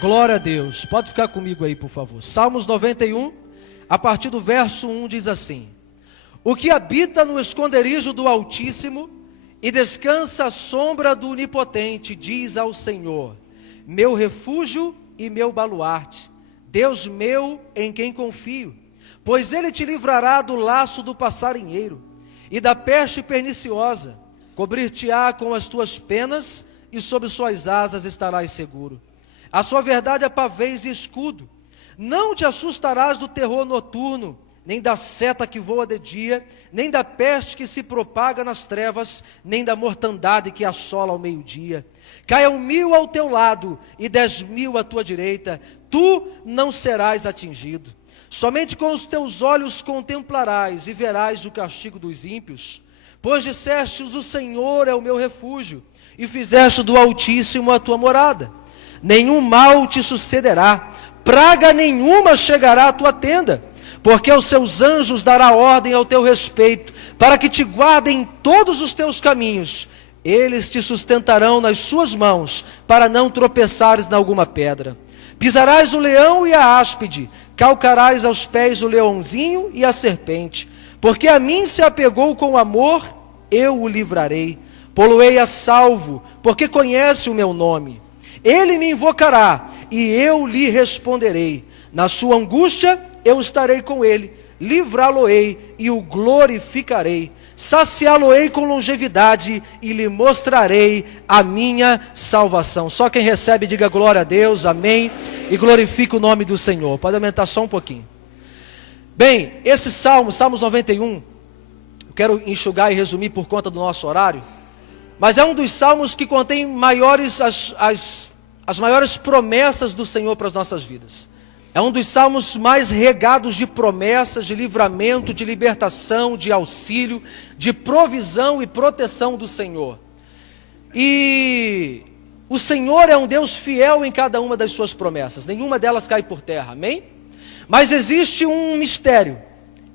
Glória a Deus. Pode ficar comigo aí, por favor. Salmos 91, a partir do verso 1, diz assim: O que habita no esconderijo do Altíssimo e descansa à sombra do Onipotente, diz ao Senhor: meu refúgio e meu baluarte, Deus meu em quem confio. Pois ele te livrará do laço do passarinheiro e da peste perniciosa. Cobrir-te-á com as tuas penas e sob suas asas estarás seguro. A sua verdade é pavês e escudo. Não te assustarás do terror noturno, nem da seta que voa de dia, nem da peste que se propaga nas trevas, nem da mortandade que assola ao meio-dia. Caiam 1000 ao teu lado e 10.000 à tua direita, tu não serás atingido. Somente com os teus olhos contemplarás e verás o castigo dos ímpios. Pois dissestes: o Senhor é o meu refúgio, e fizeste do Altíssimo a tua morada. Nenhum mal te sucederá, praga nenhuma chegará à tua tenda, porque aos seus anjos dará ordem ao teu respeito, para que te guardem em todos os teus caminhos. Eles te sustentarão nas suas mãos, para não tropeçares em alguma pedra. Pisarás o leão e a áspide, calcarás aos pés o leãozinho e a serpente. Porque a mim se apegou com amor, eu o livrarei. Pô-lo-ei a salvo, porque conhece o meu nome. Ele me invocará, e eu lhe responderei. Na sua angústia eu estarei com ele, livrá-lo-ei e o glorificarei. Saciá-lo-ei com longevidade e lhe mostrarei a minha salvação. Só quem recebe diga glória a Deus, amém, e glorifique o nome do Senhor. Pode aumentar só um pouquinho. Bem, esse salmo, Salmos 91, eu quero enxugar e resumir por conta do nosso horário, mas é um dos salmos que contém as maiores promessas do Senhor para as nossas vidas. É um dos salmos mais regados de promessas, de livramento, de libertação, de auxílio, de provisão e proteção do Senhor. E o Senhor é um Deus fiel em cada uma das suas promessas, nenhuma delas cai por terra, amém? Mas existe um mistério,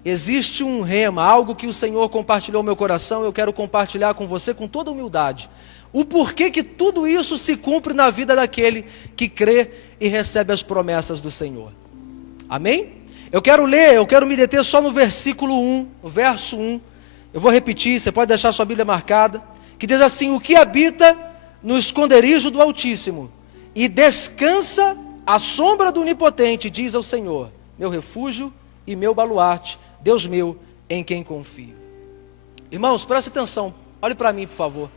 existe um rema, algo que o Senhor compartilhou no meu coração, eu quero compartilhar com você com toda humildade. O porquê que tudo isso se cumpre na vida daquele que crê e recebe as promessas do Senhor. Amém? Eu quero me deter só no versículo 1, no verso 1. Eu vou repetir, você pode deixar sua Bíblia marcada, que diz assim: o que habita no esconderijo do Altíssimo e descansa à sombra do Onipotente, diz ao Senhor: meu refúgio e meu baluarte, Deus meu em quem confio. Irmãos, preste atenção, olhe para mim, por favor.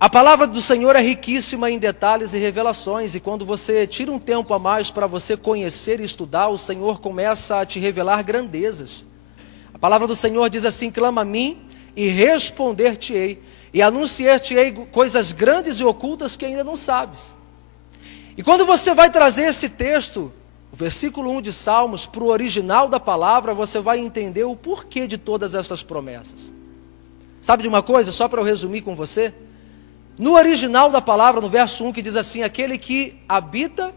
A palavra do Senhor é riquíssima em detalhes e revelações, e quando você tira um tempo a mais para você conhecer e estudar, o Senhor começa a te revelar grandezas. A palavra do Senhor diz assim: clama a mim e responder-te-ei, e anunciar-te-ei coisas grandes e ocultas que ainda não sabes. E quando você vai trazer esse texto, o versículo 1 de Salmos, para o original da palavra, você vai entender o porquê de todas essas promessas. Sabe de uma coisa, só para eu resumir com você? No original da palavra, no verso 1, que diz assim: aquele que habita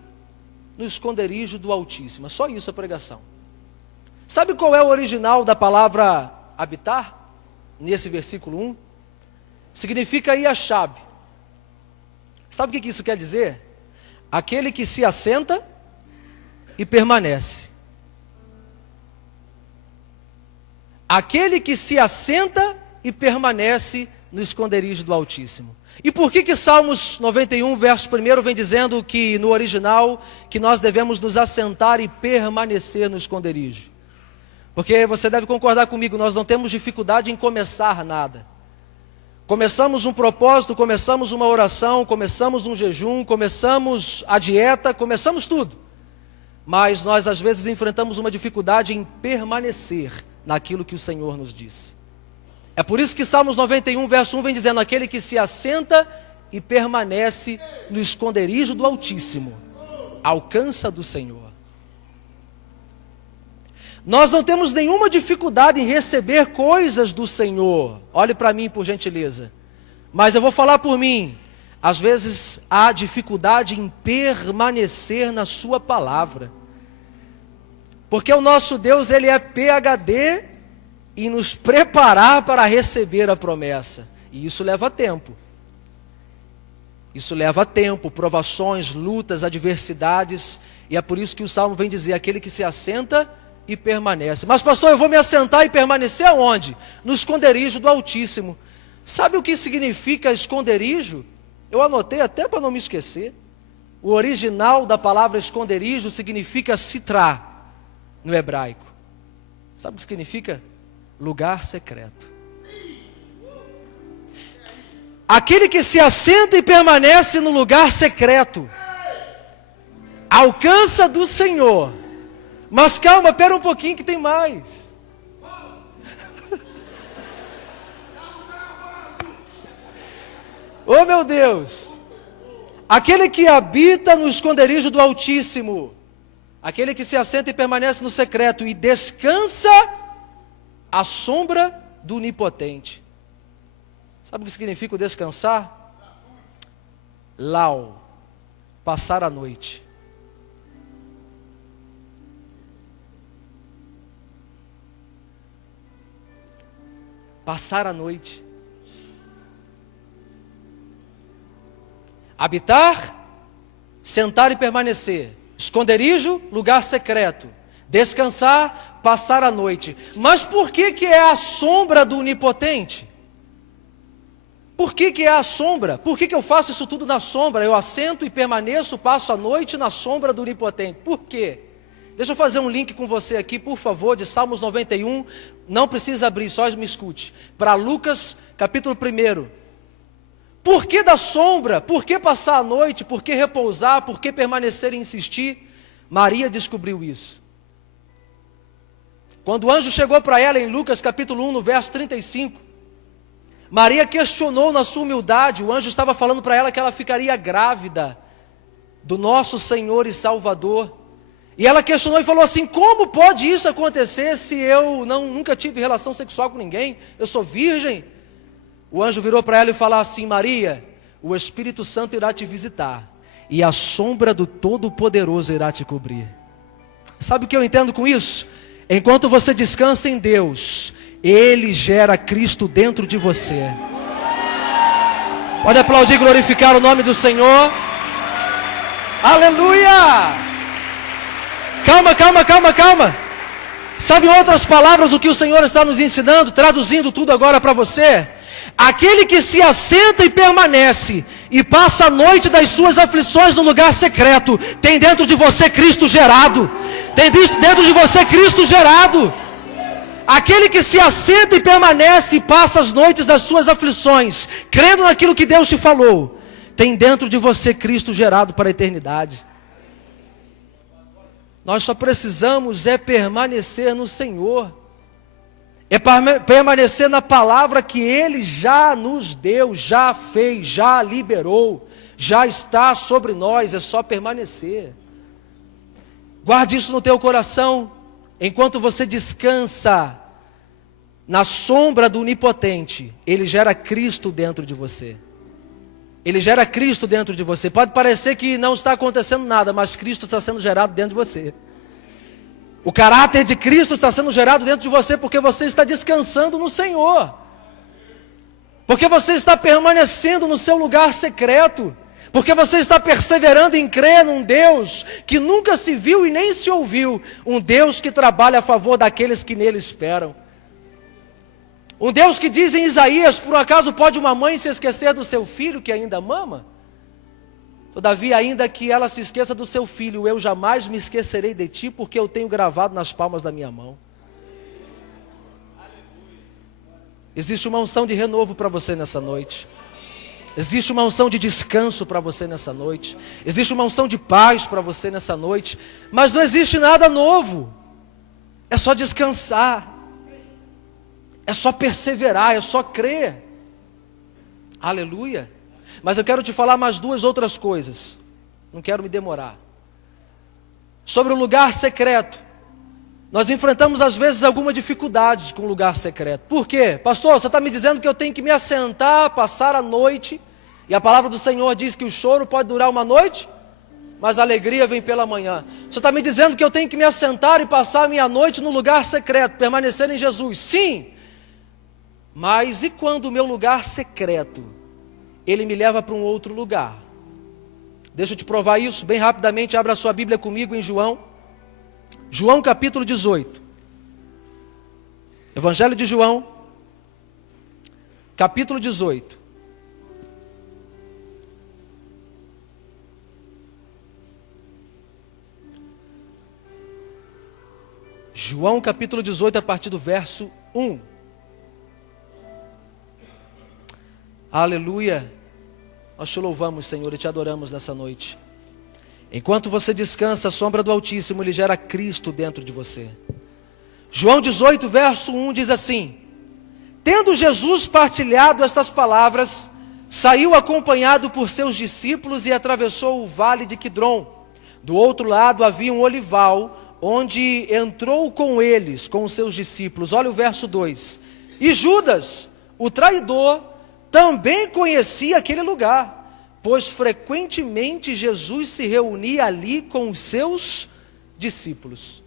no esconderijo do Altíssimo. É só isso a pregação. Sabe qual é o original da palavra habitar? Nesse versículo 1? Significa Yashab. Sabe o que isso quer dizer? Aquele que se assenta e permanece. Aquele que se assenta e permanece no esconderijo do Altíssimo. E por que Salmos 91, verso 1, vem dizendo que no original, que nós devemos nos assentar e permanecer no esconderijo? Porque você deve concordar comigo, nós não temos dificuldade em começar nada. Começamos um propósito, começamos uma oração, começamos um jejum, começamos a dieta, começamos tudo. Mas nós às vezes enfrentamos uma dificuldade em permanecer naquilo que o Senhor nos disse. É por isso que Salmos 91, verso 1 vem dizendo: aquele que se assenta e permanece no esconderijo do Altíssimo, alcança do Senhor. Nós não temos nenhuma dificuldade em receber coisas do Senhor. Olhe para mim, por gentileza. Mas eu vou falar por mim. Às vezes há dificuldade em permanecer na sua palavra. Porque o nosso Deus, ele é PhD em nos preparar para receber a promessa. E isso leva tempo. Isso leva tempo, provações, lutas, adversidades, e é por isso que o Salmo vem dizer, aquele que se assenta e permanece. Mas pastor, eu vou me assentar e permanecer aonde? No esconderijo do Altíssimo. Sabe o que significa esconderijo? Eu anotei até para não me esquecer. O original da palavra esconderijo significa sitrá, no hebraico. Sabe o que significa? Lugar secreto. Aquele que se assenta e permanece no lugar secreto, alcança do Senhor. Mas calma, espera um pouquinho que tem mais. Oh meu Deus! Aquele que habita no esconderijo do Altíssimo, aquele que se assenta e permanece no secreto e descansa à sombra do Onipotente. Sabe o que significa o descansar? Lau, passar a noite. Passar a noite. Habitar, sentar e permanecer. Esconderijo, lugar secreto. Descansar, passar a noite. Mas por que é a sombra do Onipotente? Por que é a sombra? Por que eu faço isso tudo na sombra? Eu assento e permaneço, passo a noite na sombra do Onipotente. Por quê? Deixa eu fazer um link com você aqui, por favor, de Salmos 91. Não precisa abrir, só me escute. Para Lucas, capítulo 1. Por que da sombra? Por que passar a noite? Por que repousar? Por que permanecer e insistir? Maria descobriu isso. Quando o anjo chegou para ela em Lucas capítulo 1, no verso 35, Maria questionou na sua humildade, o anjo estava falando para ela que ela ficaria grávida do nosso Senhor e Salvador. E ela questionou e falou assim, como pode isso acontecer se eu nunca tive relação sexual com ninguém? Eu sou virgem. O anjo virou para ela e falou assim, Maria, o Espírito Santo irá te visitar e a sombra do Todo-Poderoso irá te cobrir. Sabe o que eu entendo com isso? Enquanto você descansa em Deus, Ele gera Cristo dentro de você. Pode aplaudir e glorificar o nome do Senhor. Aleluia! Calma. Sabe em outras palavras o que o Senhor está nos ensinando? Traduzindo tudo agora para você. Aquele que se assenta e permanece e passa a noite das suas aflições no lugar secreto, tem dentro de você Cristo gerado. Tem dentro de você Cristo gerado. Aquele que se assenta e permanece e passa as noites das suas aflições, crendo naquilo que Deus te falou, tem dentro de você Cristo gerado para a eternidade. Nós só precisamos permanecer no Senhor. Permanecer na palavra que Ele já nos deu, já fez, já liberou, já está sobre nós, é só permanecer. Guarde isso no teu coração, enquanto você descansa na sombra do Onipotente, Ele gera Cristo dentro de você. Ele gera Cristo dentro de você. Pode parecer que não está acontecendo nada, mas Cristo está sendo gerado dentro de você. O caráter de Cristo está sendo gerado dentro de você porque você está descansando no Senhor. Porque você está permanecendo no seu lugar secreto. Porque você está perseverando em crer num Deus que nunca se viu e nem se ouviu. Um Deus que trabalha a favor daqueles que nele esperam. Um Deus que diz em Isaías, por um acaso pode uma mãe se esquecer do seu filho que ainda mama? Todavia, ainda que ela se esqueça do seu filho, eu jamais me esquecerei de ti, porque eu tenho gravado nas palmas da minha mão. Existe uma unção de renovo para você nessa noite. Existe uma unção de descanso para você nessa noite. Existe uma unção de paz para você nessa noite. Mas não existe nada novo. É só descansar. É só perseverar, é só crer. Aleluia. Mas eu quero te falar mais duas outras coisas. Não quero me demorar. Sobre o lugar secreto. Nós enfrentamos às vezes alguma dificuldade com o lugar secreto. Por quê? Pastor, você está me dizendo que eu tenho que me assentar, passar a noite. E a palavra do Senhor diz que o choro pode durar uma noite, mas a alegria vem pela manhã. Você está me dizendo que eu tenho que me assentar e passar a minha noite no lugar secreto, permanecer em Jesus. Sim. Mas e quando o meu lugar secreto, ele me leva para um outro lugar? Deixa eu te provar isso bem rapidamente. Abra a sua Bíblia comigo em João. João capítulo 18. Evangelho de João, capítulo 18. João capítulo 18, a partir do verso 1. Aleluia. Nós te louvamos, Senhor, e te adoramos nessa noite. Enquanto você descansa, a sombra do Altíssimo, Ele gera Cristo dentro de você. João 18, verso 1 diz assim: Tendo Jesus partilhado estas palavras, saiu acompanhado por seus discípulos e atravessou o vale de Quidrom. Do outro lado havia um olival, onde entrou com eles, com os seus discípulos. Olha o verso 2. E Judas, o traidor, também conhecia aquele lugar, pois frequentemente Jesus se reunia ali com os seus discípulos.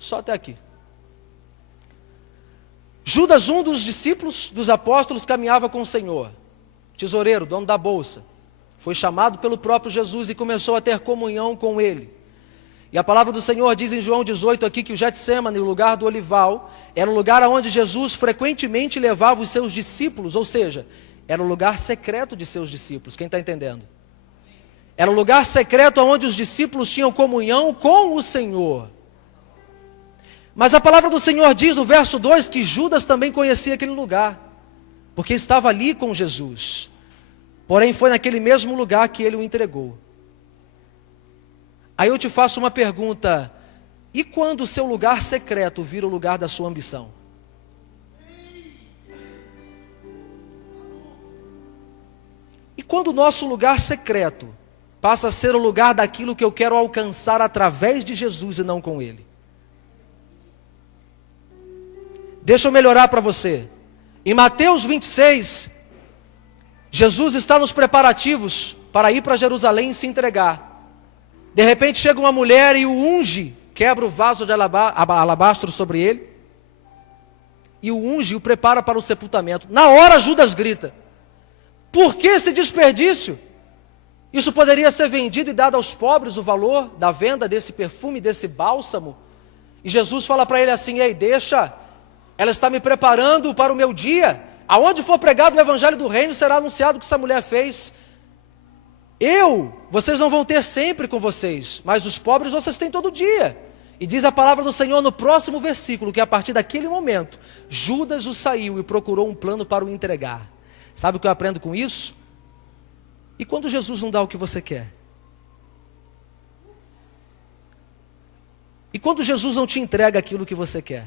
Só até aqui. Judas, um dos discípulos dos apóstolos, caminhava com o Senhor. Tesoureiro, dono da bolsa. Foi chamado pelo próprio Jesus e começou a ter comunhão com ele. E a palavra do Senhor diz em João 18 aqui que o Getsemane, o lugar do olival, era o lugar onde Jesus frequentemente levava os seus discípulos, ou seja, era o lugar secreto de seus discípulos. Quem está entendendo? Era o lugar secreto onde os discípulos tinham comunhão com o Senhor. Mas a palavra do Senhor diz no verso 2 que Judas também conhecia aquele lugar, porque estava ali com Jesus. Porém foi naquele mesmo lugar que ele o entregou. Aí eu te faço uma pergunta: e quando o seu lugar secreto vira o lugar da sua ambição? E quando o nosso lugar secreto passa a ser o lugar daquilo que eu quero alcançar através de Jesus e não com Ele? Deixa eu melhorar para você. Em Mateus 26, Jesus está nos preparativos para ir para Jerusalém e se entregar. De repente chega uma mulher e o unge, quebra o vaso de alabastro sobre ele, e o unge e o prepara para o sepultamento. Na hora Judas grita: por que esse desperdício? Isso poderia ser vendido e dado aos pobres, o valor da venda desse perfume, desse bálsamo. E Jesus fala para ele assim: ei, deixa, ela está me preparando para o meu dia. Aonde for pregado o evangelho do reino, será anunciado o que essa mulher fez. Vocês não vão ter sempre com vocês, mas os pobres vocês têm todo dia. E diz a palavra do Senhor no próximo versículo, que a partir daquele momento, Judas o saiu e procurou um plano para o entregar. Sabe o que eu aprendo com isso? E quando Jesus não dá o que você quer? E quando Jesus não te entrega aquilo que você quer?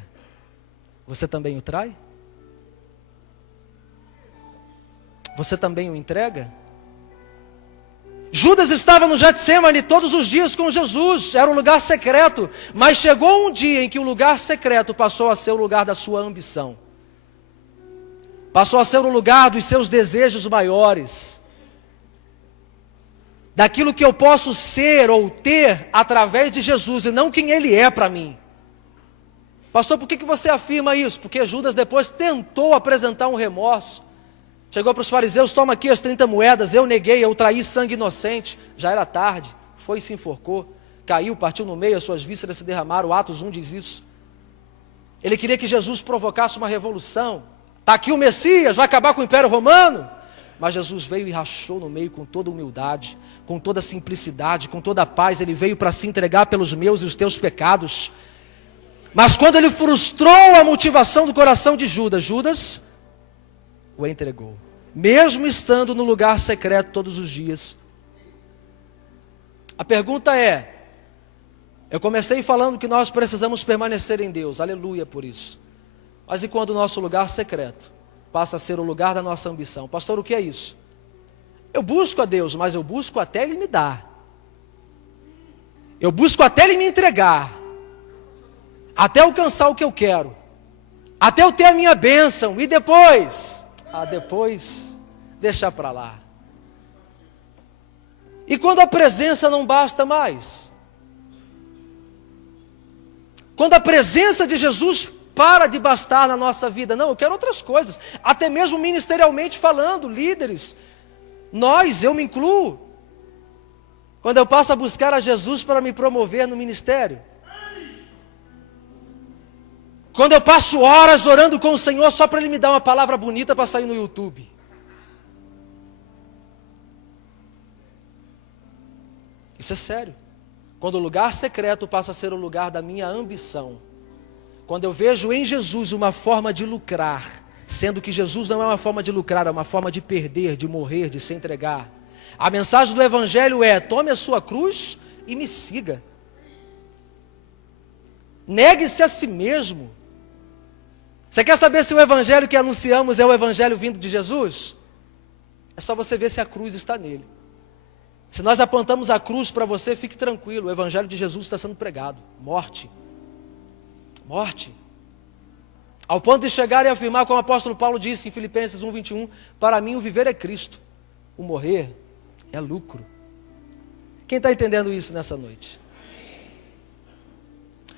Você também o trai? Você também o entrega? Judas estava no Getsemane todos os dias com Jesus, era um lugar secreto, mas chegou um dia em que o lugar secreto passou a ser o lugar da sua ambição, passou a ser o lugar dos seus desejos maiores, daquilo que eu posso ser ou ter através de Jesus e não quem Ele é para mim. Pastor, por que você afirma isso? Porque Judas depois tentou apresentar um remorso. Chegou para os fariseus: toma aqui as 30 moedas, eu neguei, eu traí sangue inocente. Já era tarde, foi e se enforcou, caiu, partiu no meio, as suas vísceras se derramaram. Atos 1 diz isso. Ele queria que Jesus provocasse uma revolução. Está aqui o Messias, vai acabar com o Império Romano. Mas Jesus veio e rachou no meio com toda humildade, com toda simplicidade, com toda paz. Ele veio para se entregar pelos meus e os teus pecados. Mas quando ele frustrou a motivação do coração de Judas, Judas o entregou, mesmo estando no lugar secreto todos os dias. A pergunta é: eu comecei falando que nós precisamos permanecer em Deus, aleluia por isso. Mas e quando o nosso lugar secreto passa a ser o lugar da nossa ambição? Pastor, o que é isso? Eu busco a Deus, mas eu busco até Ele me dar. Eu busco até Ele me entregar, até alcançar o que eu quero, até eu ter a minha bênção, e depois deixar para lá. E quando a presença não basta mais, quando a presença de Jesus para de bastar na nossa vida, não, eu quero outras coisas, até mesmo ministerialmente falando, líderes, eu me incluo, Quando eu passo a buscar a Jesus para me promover no ministério. Quando eu passo horas orando com o Senhor só para Ele me dar uma palavra bonita para sair no YouTube. Isso é sério. Quando o lugar secreto passa a ser o lugar da minha ambição. Quando eu vejo em Jesus uma forma de lucrar, sendo que Jesus não é uma forma de lucrar, é uma forma de perder, de morrer, de se entregar. A mensagem do Evangelho é: tome a sua cruz e me siga. Negue-se a si mesmo. Você quer saber se o Evangelho que anunciamos é o Evangelho vindo de Jesus? É só você ver se a cruz está nele. Se nós apontamos a cruz para você, fique tranquilo, o Evangelho de Jesus está sendo pregado. Morte. Morte. Ao ponto de chegar e afirmar, como o apóstolo Paulo disse em Filipenses 1:21, para mim o viver é Cristo, o morrer é lucro. Quem está entendendo isso nessa noite?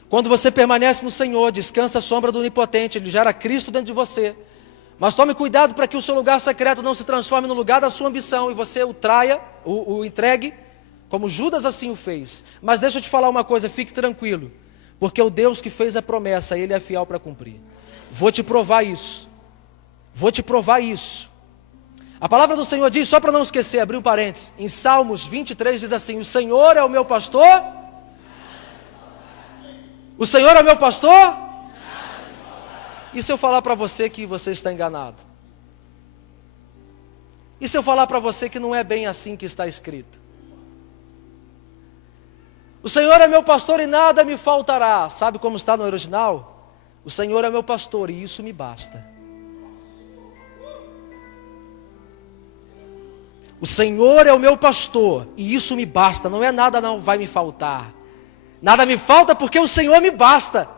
Quando você permanece no Senhor, descansa a sombra do Onipotente, Ele gera Cristo dentro de você. Mas tome cuidado para que o seu lugar secreto não se transforme no lugar da sua ambição e você o traia, o entregue, como Judas assim o fez. Mas deixa eu te falar uma coisa, fique tranquilo, porque o Deus que fez a promessa, Ele é fiel para cumprir. Vou te provar isso. Vou te provar isso. A palavra do Senhor diz, só para não esquecer, abrir um parênteses, em Salmos 23 diz assim: o Senhor é o meu pastor? O Senhor é o meu pastor? E se eu falar para você que você está enganado? E se eu falar para você que não é bem assim que está escrito? O Senhor é meu pastor e nada me faltará. Sabe como está no original? O Senhor é meu pastor e isso me basta. O Senhor é o meu pastor e isso me basta. Não é nada não vai me faltar. Nada me falta porque o Senhor me basta.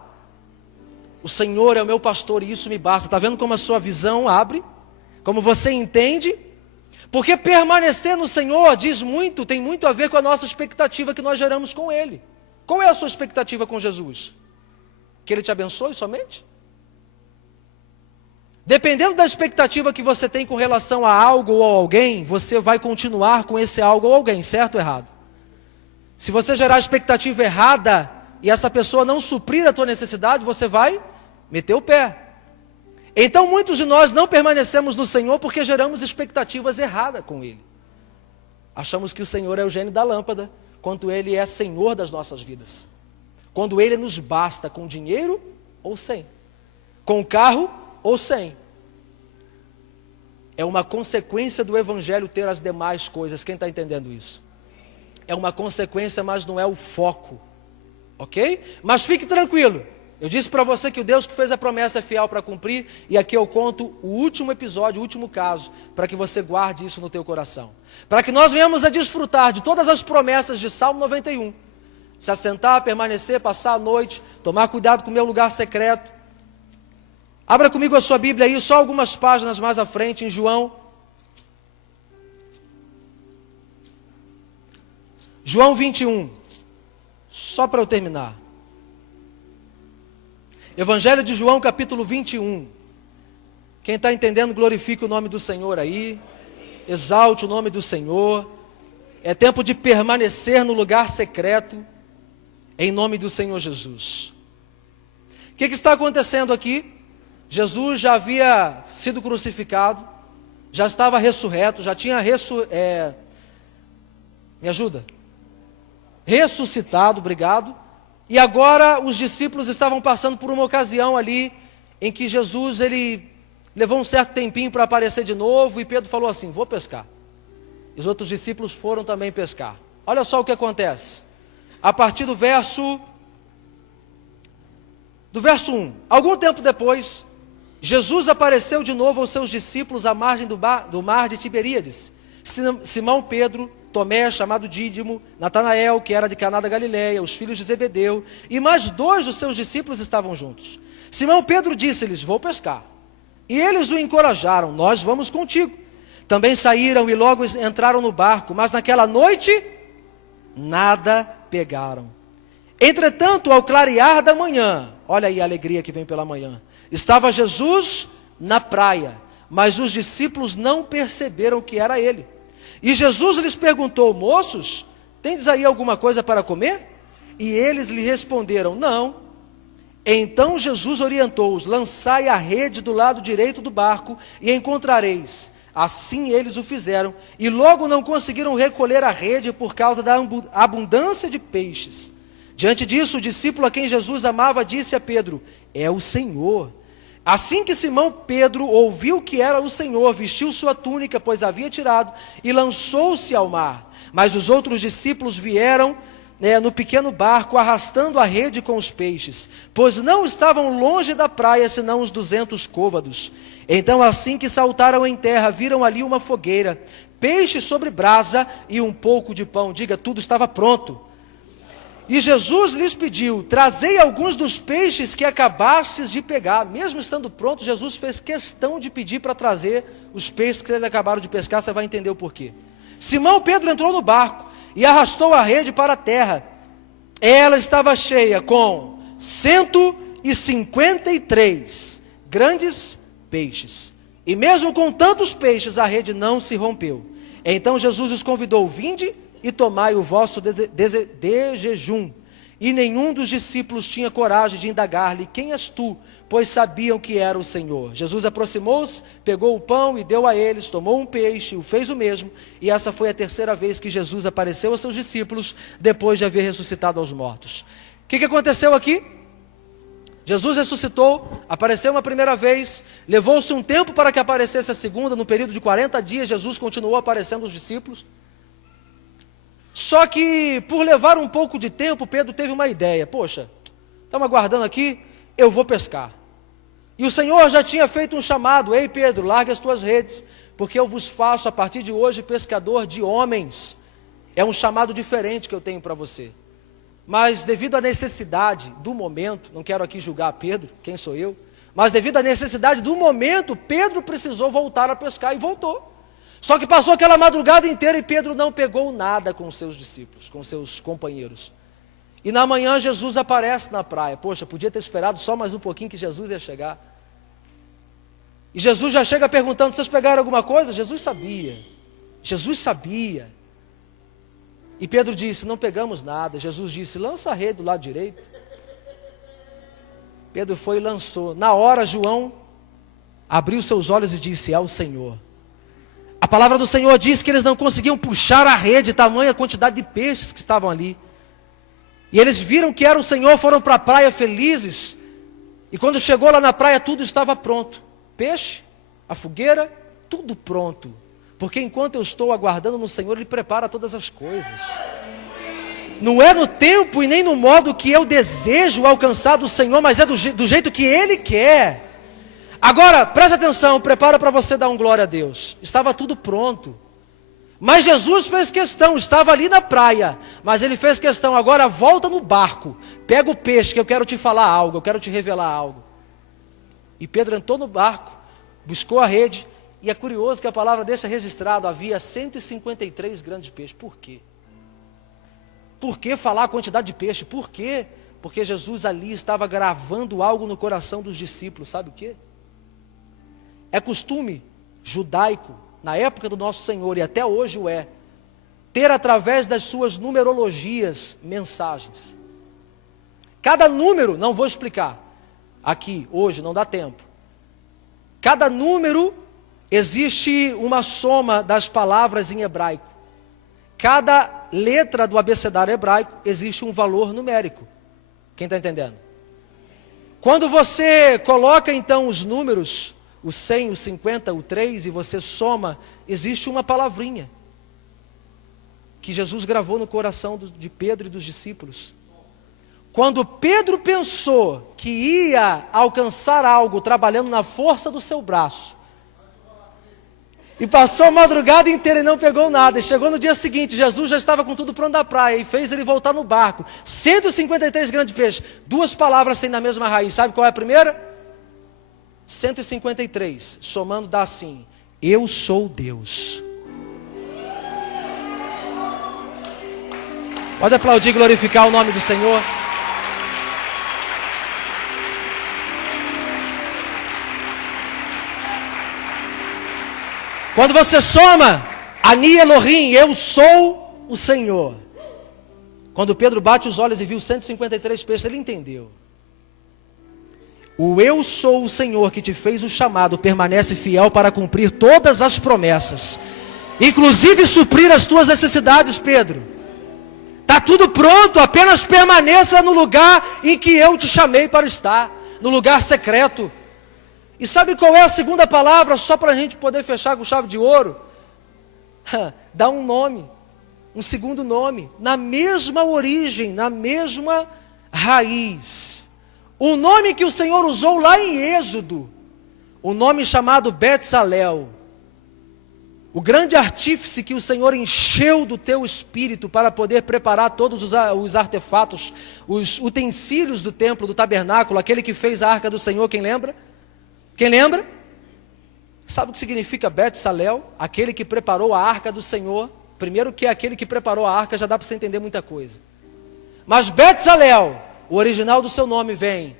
O Senhor é o meu pastor e isso me basta. Está vendo como a sua visão abre? Como você entende? Porque permanecer no Senhor diz muito, tem muito a ver com a nossa expectativa que nós geramos com Ele. Qual é a sua expectativa com Jesus? Que Ele te abençoe somente? Dependendo da expectativa que você tem com relação a algo ou a alguém, você vai continuar com esse algo ou alguém, certo ou errado? Se você gerar expectativa errada e essa pessoa não suprir a tua necessidade, você vai meter o pé. Então muitos de nós não permanecemos no Senhor porque geramos expectativas erradas com Ele. Achamos que o Senhor é o gênio da lâmpada, quando Ele é Senhor das nossas vidas. Quando Ele nos basta com dinheiro ou sem, com carro ou sem. É uma consequência do Evangelho ter as demais coisas. Quem está entendendo isso? É uma consequência, mas não é o foco. Ok? Mas fique tranquilo. Eu disse para você que o Deus que fez a promessa é fiel para cumprir. E aqui eu conto o último episódio, o último caso, para que você guarde isso no teu coração. Para que nós venhamos a desfrutar de todas as promessas de Salmo 91. Se assentar, permanecer, passar a noite, tomar cuidado com o meu lugar secreto. Abra comigo a sua Bíblia aí, só algumas páginas mais à frente, em João. João 21. Só para eu terminar. Evangelho de João, capítulo 21. Quem está entendendo, glorifique o nome do Senhor aí. Exalte o nome do Senhor. É tempo de permanecer no lugar secreto, em nome do Senhor Jesus. O que está acontecendo aqui? Jesus já havia sido crucificado, já estava ressurreto, já tinha me ajuda? Ressuscitado, obrigado. E agora os discípulos estavam passando por uma ocasião ali, em que Jesus, ele levou um certo tempinho para aparecer de novo, e Pedro falou assim, vou pescar. E os outros discípulos foram também pescar. Olha só o que acontece. A partir do verso 1. Algum tempo depois, Jesus apareceu de novo aos seus discípulos à margem do mar de Tiberíades. Simão Pedro, Tomé, chamado Dídimo, Natanael, que era de Caná da Galileia, os filhos de Zebedeu, e mais 2 dos seus discípulos estavam juntos. Simão Pedro disse-lhes, vou pescar. E eles o encorajaram, nós vamos contigo. Também saíram e logo entraram no barco, mas naquela noite, nada pegaram. Entretanto, ao clarear da manhã, olha aí a alegria que vem pela manhã, estava Jesus na praia, mas os discípulos não perceberam que era ele. E Jesus lhes perguntou, moços, tendes aí alguma coisa para comer? E eles lhe responderam, não. Então Jesus orientou-os, lançai a rede do lado direito do barco e encontrareis. Assim eles o fizeram, e logo não conseguiram recolher a rede por causa da abundância de peixes. Diante disso, o discípulo a quem Jesus amava disse a Pedro, é o Senhor. Assim que Simão Pedro ouviu que era o Senhor, vestiu sua túnica, pois havia tirado, e lançou-se ao mar. Mas os outros discípulos vieram no pequeno barco, arrastando a rede com os peixes, pois não estavam longe da praia, senão uns 200 côvados. Então, assim que saltaram em terra, viram ali uma fogueira, peixe sobre brasa e um pouco de pão. Diga, tudo estava pronto. E Jesus lhes pediu, trazei alguns dos peixes que acabastes de pegar. Mesmo estando pronto, Jesus fez questão de pedir para trazer os peixes que eles acabaram de pescar. Você vai entender o porquê. Simão Pedro entrou no barco e arrastou a rede para a terra. Ela estava cheia com 153 grandes peixes. E mesmo com tantos peixes, a rede não se rompeu. Então Jesus os convidou, vinde e tomai o vosso de jejum. E nenhum dos discípulos tinha coragem de indagar-lhe, quem és tu? Pois sabiam que era o Senhor. Jesus aproximou-se, pegou o pão e deu a eles, tomou um peixe, o fez o mesmo. E essa foi a terceira vez que Jesus apareceu aos seus discípulos, depois de haver ressuscitado aos mortos. O que aconteceu aqui? Jesus ressuscitou, apareceu uma primeira vez, levou-se um tempo para que aparecesse a segunda, no período de 40 dias, Jesus continuou aparecendo aos discípulos. Só que, por levar um pouco de tempo, Pedro teve uma ideia. Poxa, estamos aguardando aqui, eu vou pescar. E o Senhor já tinha feito um chamado, ei Pedro, larga as tuas redes, porque eu vos faço a partir de hoje pescador de homens. É um chamado diferente que eu tenho para você. Mas devido à necessidade do momento, não quero aqui julgar Pedro, quem sou eu, mas devido à necessidade do momento, Pedro precisou voltar a pescar e voltou. Só que passou aquela madrugada inteira e Pedro não pegou nada com os seus discípulos, com seus companheiros. E na manhã Jesus aparece na praia. Poxa, podia ter esperado só mais um pouquinho que Jesus ia chegar. E Jesus já chega perguntando, vocês pegaram alguma coisa? Jesus sabia. E Pedro disse, não pegamos nada. Jesus disse, lança a rede do lado direito. Pedro foi e lançou. Na hora João abriu seus olhos e disse, é o Senhor. A palavra do Senhor diz que eles não conseguiam puxar a rede, tamanha quantidade de peixes que estavam ali. E eles viram que era o Senhor, foram para a praia felizes. E quando chegou lá na praia, tudo estava pronto. Peixe, a fogueira, tudo pronto. Porque enquanto eu estou aguardando no Senhor, Ele prepara todas as coisas. Não é no tempo e nem no modo que eu desejo alcançar do Senhor, mas é do jeito que Ele quer. Agora, preste atenção, prepara para você dar um glória a Deus. Estava tudo pronto. Mas Jesus fez questão, estava ali na praia, mas Ele fez questão, agora volta no barco, pega o peixe que eu quero te falar algo, eu quero te revelar algo. E Pedro entrou no barco, buscou a rede, e é curioso que a palavra deixa registrado, havia 153 grandes peixes. Por quê? Por que falar a quantidade de peixe? Por quê? Porque Jesus ali estava gravando algo no coração dos discípulos, sabe o quê? É costume judaico, na época do nosso Senhor, e até hoje o é, ter através das suas numerologias, mensagens. Cada número, não vou explicar aqui, hoje, não dá tempo. Cada número, existe uma soma das palavras em hebraico. Cada letra do abecedário hebraico, existe um valor numérico. Quem está entendendo? Quando você coloca então os números, o 100, o 50, o 3, e você soma, existe uma palavrinha que Jesus gravou no coração de Pedro e dos discípulos. Quando Pedro pensou que ia alcançar algo trabalhando na força do seu braço, e passou a madrugada inteira e não pegou nada, e chegou no dia seguinte, Jesus já estava com tudo pronto na praia, e fez ele voltar no barco, 153 grandes peixes, duas palavras têm na mesma raiz, sabe qual é a primeira? 153, somando dá assim, eu sou Deus. Pode aplaudir e glorificar o nome do Senhor. Quando você soma, Ani Elohim, eu sou o Senhor. Quando Pedro bate os olhos e viu 153 peixes, ele entendeu. O eu sou o Senhor que te fez o chamado, permanece fiel para cumprir todas as promessas, inclusive suprir as tuas necessidades, Pedro. Está tudo pronto, apenas permaneça no lugar em que eu te chamei para estar, no lugar secreto. E sabe qual é a segunda palavra, só para a gente poder fechar com chave de ouro? Dá um nome, um segundo nome, na mesma origem, na mesma raiz. O nome que o Senhor usou lá em Êxodo, o nome chamado Betzalel, o grande artífice que o Senhor encheu do teu espírito para poder preparar todos os artefatos, os utensílios do templo, do tabernáculo, aquele que fez a arca do Senhor, quem lembra? Quem lembra? Sabe o que significa Betzalel? Aquele que preparou a arca do Senhor. Primeiro que é aquele que preparou a arca, já dá para você entender muita coisa. Mas Betzalel, o original do seu nome vem,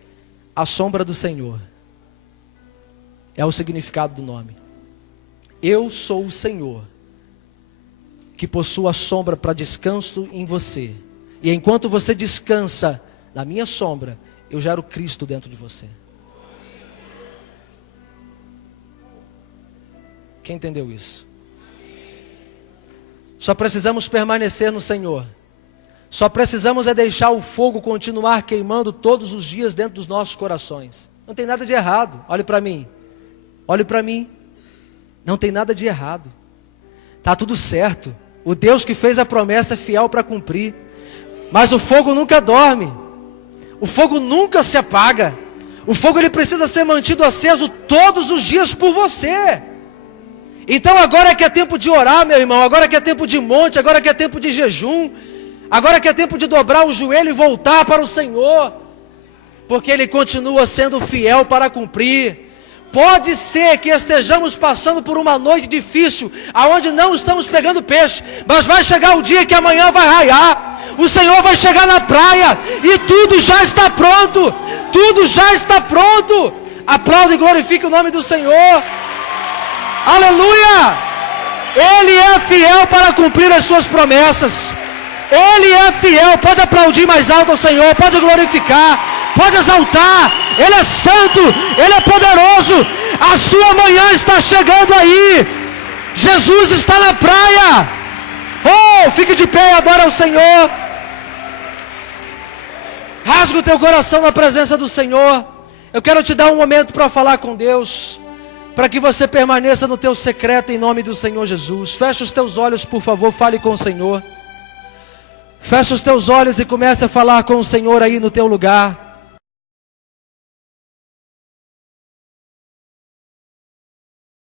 a sombra do Senhor. É o significado do nome. Eu sou o Senhor, que possui a sombra para descanso em você. E enquanto você descansa na minha sombra, eu gero Cristo dentro de você. Quem entendeu isso? Só precisamos permanecer no Senhor. Só precisamos é deixar o fogo continuar queimando todos os dias dentro dos nossos corações. Não tem nada de errado. Olhe para mim. Olhe para mim. Não tem nada de errado. Está tudo certo. O Deus que fez a promessa é fiel para cumprir. Mas o fogo nunca dorme. O fogo nunca se apaga. O fogo ele precisa ser mantido aceso todos os dias por você. Então agora que é tempo de orar, meu irmão. Agora que é tempo de monte. Agora que é tempo de jejum. Agora que é tempo de dobrar o joelho e voltar para o Senhor. Porque Ele continua sendo fiel para cumprir. Pode ser que estejamos passando por uma noite difícil, aonde não estamos pegando peixe, mas vai chegar o dia que amanhã vai raiar, o Senhor vai chegar na praia, e tudo já está pronto, tudo já está pronto. Aplaude e glorifique o nome do Senhor, aleluia. Ele é fiel para cumprir as suas promessas, Ele é fiel. Pode aplaudir mais alto ao Senhor, pode glorificar, pode exaltar. Ele é santo, Ele é poderoso. A sua manhã está chegando aí. Jesus está na praia. Oh, fique de pé e adora ao Senhor. Rasga o teu coração na presença do Senhor. Eu quero te dar um momento para falar com Deus, para que você permaneça no teu secreto em nome do Senhor Jesus. Fecha os teus olhos, por favor, fale com o Senhor. Fecha os teus olhos e comece a falar com o Senhor aí no teu lugar.